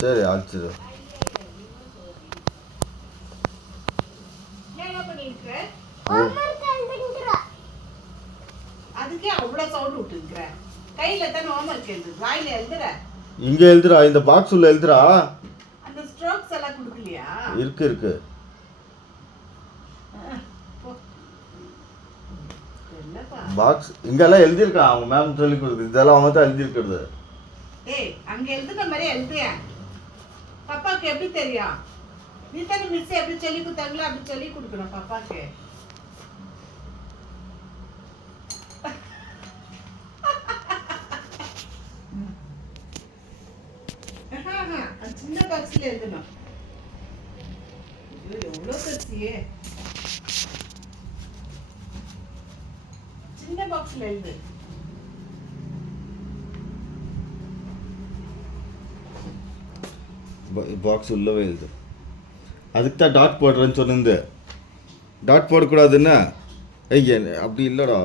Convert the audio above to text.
சரி அழைச்சிடு. அதுக்கே அவ்வளோ சவுண்ட் விட்டுருக்குற. கையில் தானே ஹோம்ஒர்க் எழுது, வாயில் எழுதுற. இங்கே எழுதுறா, இந்த பாக்ஸ் உள்ள எழுதுறா. அந்த ஸ்ட்ரோக்ஸ் எல்லாம் கொடுக்கலையா? இருக்கு. பாக்ஸ் இங்கெல்லாம் எழுதியிருக்கான், அவங்க மேம் சொல்லி கொடுக்குது. இதெல்லாம் அவங்க தான் எழுதியிருக்கிறது. ஏய், அங்கே எழுதுன மாதிரி எழுதுயா. பாப்பாவுக்கு எப்படி தெரியும்? நீ தானே மிஸ் எப்படி சொல்லி கொடுத்தாங்களோ அப்படி சொல்லி கொடுக்கணும் பாப்பாவுக்கு. சின்ன பாக்ஸ்ல எழுதணும். எவ்வளோ கட்சியே சின்ன பாக்ஸ்ல எழுது. பாக்ஸ் உள்ளவே எழுது. அதுக்கு தான் டாட் போடுறேன்னு சொன்னது. டாட் போடக்கூடாதுன்னா ஐயா அப்படி இல்லைடா.